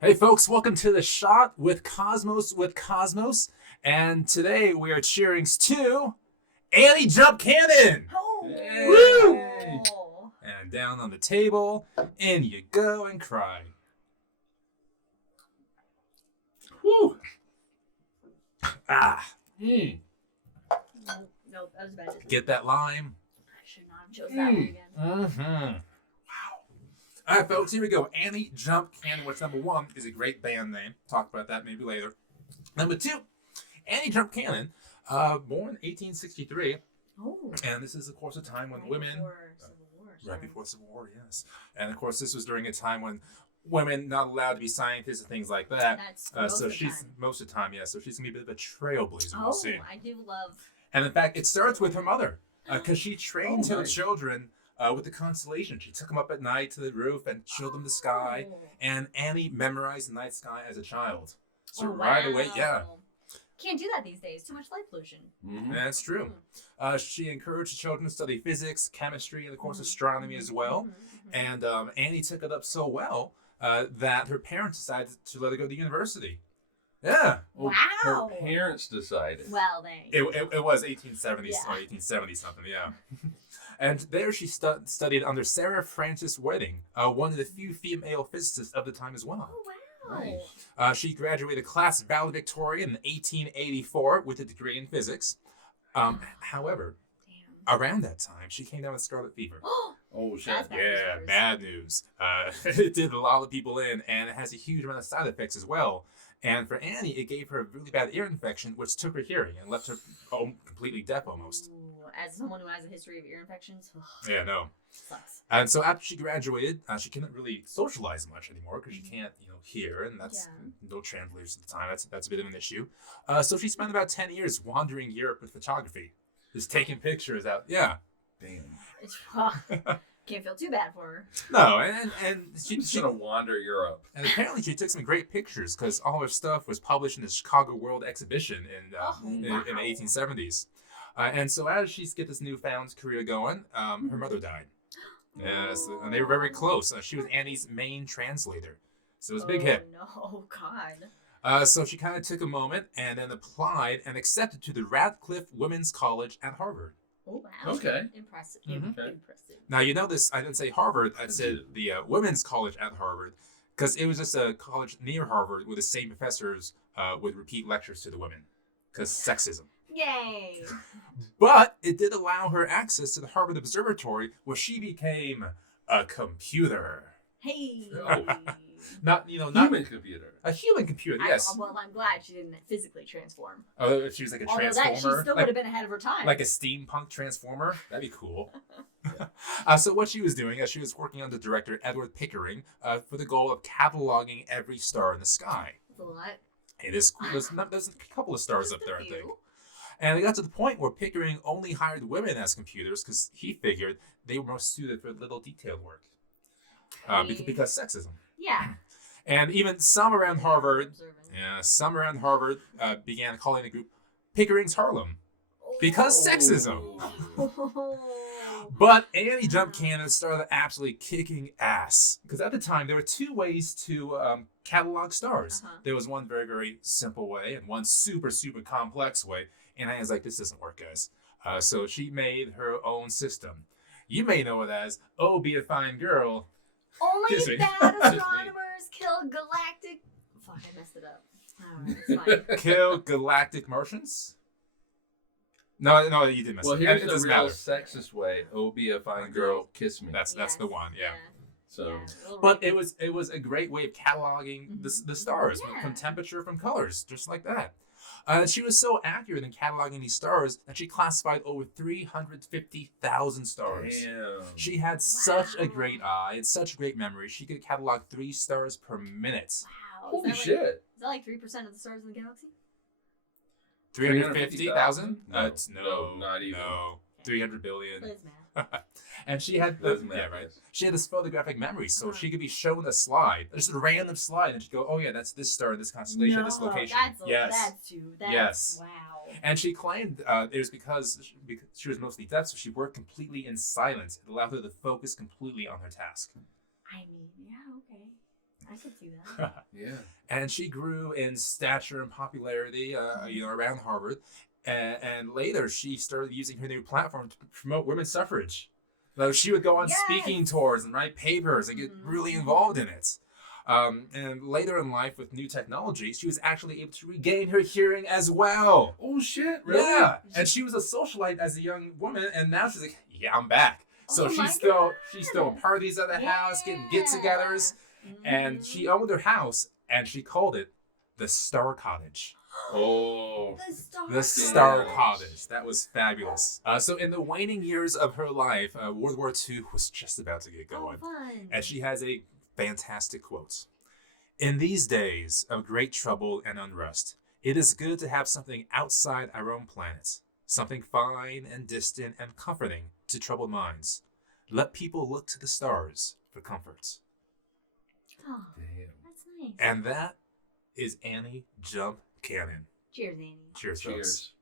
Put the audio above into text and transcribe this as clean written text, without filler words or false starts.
Hey folks, welcome to The Shot with Cosmos. And today we are cheering to Annie Jump Cannon! Oh. Woo! And down on the table, in you go and cry. Woo! Ah. Mm. Nope, that was bad. Get that lime. I should not have chose that one again. Mm-hmm. All right, folks, here we go. Annie Jump Cannon, which number one is a great band name. Talk about that maybe later. Number two, Annie Jump Cannon, born 1863. Oh. And this is, of course, a time when Right women... before Civil War. Right before Civil War, yes. And, of course, this was during a time when women not allowed to be scientists and things like that. That's most of the time. Most of the time, yeah. So she's going to be a bit of a trailblazer, Oh, we'll see. I do love... And, in fact, it starts with her mother. Because she trained her children... with the constellation. She took them up at night to the roof and showed them the sky. And Annie memorized the night sky as a child. So right away, yeah. Can't do that these days. Too much light pollution. Mm-hmm. That's true. She encouraged the children to study physics, chemistry, and of course astronomy as well. And Annie took it up so well that her parents decided to let her go to university. Yeah. Well, Wow. Her parents decided. Well, they... It was 1870s Yeah. or 1870 something, yeah. And there she studied under Sarah Frances Wedding, one of the few female physicists of the time as well. Oh, wow. Nice. She graduated class valedictorian in 1884 with a degree in physics. However, Damn. around that time, she came down with scarlet fever. Oh, shit. That's bad. Yeah, news. bad news. It did a lot of people in, and it has a huge amount of side effects as well. And for Annie, it gave her a really bad ear infection, which took her hearing and left her completely deaf almost. Ooh, as someone who has a history of ear infections, Yeah, no. sucks. And so after she graduated, she couldn't really socialize much anymore because she can't, hear, and that's no translators at the time. That's a bit of an issue. So she spent about 10 years wandering Europe with photography, just taking pictures out. Yeah. Damn. It's, can't feel too bad for her. No, and She's gonna wander Europe. and apparently she took some great pictures because all her stuff was published in the Chicago World Exhibition in the 1870s. And so as she gets this newfound career going, her mother died. Yes, and they were very close. She was Annie's main translator. So it was a big hit. No, God. So she kind of took a moment and then applied and accepted to the Radcliffe Women's College at Harvard. Oh, wow. Okay. Impressive. Mhm. Okay. Impressive. Now, you know this, I didn't say Harvard, I said the Women's College at Harvard, because it was just a college near Harvard where the same professors would repeat lectures to the women, because sexism. Yay. But it did allow her access to the Harvard Observatory, where she became a computer. Hey. Not Human computer. a human computer, yes. Well, I'm glad she didn't physically transform. Oh, she was like a Although transformer. that, she still would have been ahead of her time. Like a steampunk transformer? That'd be cool. So what she was doing, she was working under director Edward Pickering for the goal of cataloging every star in the sky. That's a lot. It is cool. There's a couple of stars Just up a there, I think. few. And it got to the point where Pickering only hired women as computers because he figured they were most suited for little detailed work. Because sexism. Yeah. And even some around Harvard, Observant. began calling the group Pickering's Harlem. Because sexism. Oh. But Annie Jump Cannon started absolutely kicking ass. Because at the time, there were two ways to catalog stars. There was one very, very simple way and one super, super complex way. And Annie's like, this doesn't work, guys. So she made her own system. You may know it as, oh, be a fine girl. Kiss me. Only bad astronomers kill galactic... Fuck, I messed it up. Alright, it's fine. Kill galactic Martians? No, you didn't mess Well, it up. here's It the doesn't real matter. sexist way. Oh, be a fine girl, kiss me. That's the one, yeah. So, Yeah, a little But rapey. it was a great way of cataloging the stars Yeah. from temperature, from colors, just like that. She was so accurate in cataloging these stars that she classified over 350,000 stars. damn. She had such a great eye and such great memory. She could catalog 3 stars per minute. Wow. Holy is that shit. Like, is that like 3% of the stars in the galaxy? 350,000? No. No, No, not even. No, 300 billion. Liz, man. And she had Doesn't matter. yeah, right. She had this photographic memory, so she could be shown a slide, just a random slide, and she'd go, "Oh yeah, that's this star, this constellation, this location." That's Yes. wow. And she claimed it was because she was mostly deaf, so she worked completely in silence. It allowed her to focus completely on her task. I mean, yeah, okay. I could do that. Yeah. And she grew in stature and popularity, around Harvard. And later, she started using her new platform to promote women's suffrage. So she would go on speaking tours and write papers and get really involved in it. And later in life, with new technology, she was actually able to regain her hearing as well. Oh shit! Really? Yeah. And she was a socialite as a young woman, and now she's like, yeah, I'm back. So Oh my she's still in parties at the house, getting get-togethers, and she owned her house, and she called it the Star Cottage. Oh. The Star Cottage. That was fabulous. So in the waning years of her life, World War II was just about to get going. Fun. And she has a fantastic quote. In these days of great trouble and unrest, it is good to have something outside our own planet, something fine and distant and comforting to troubled minds. Let people look to the stars for comfort. Oh, Damn. that's nice. And that is Annie Jump Cannon. Cheers, Annie. Cheers, folks. Cheers.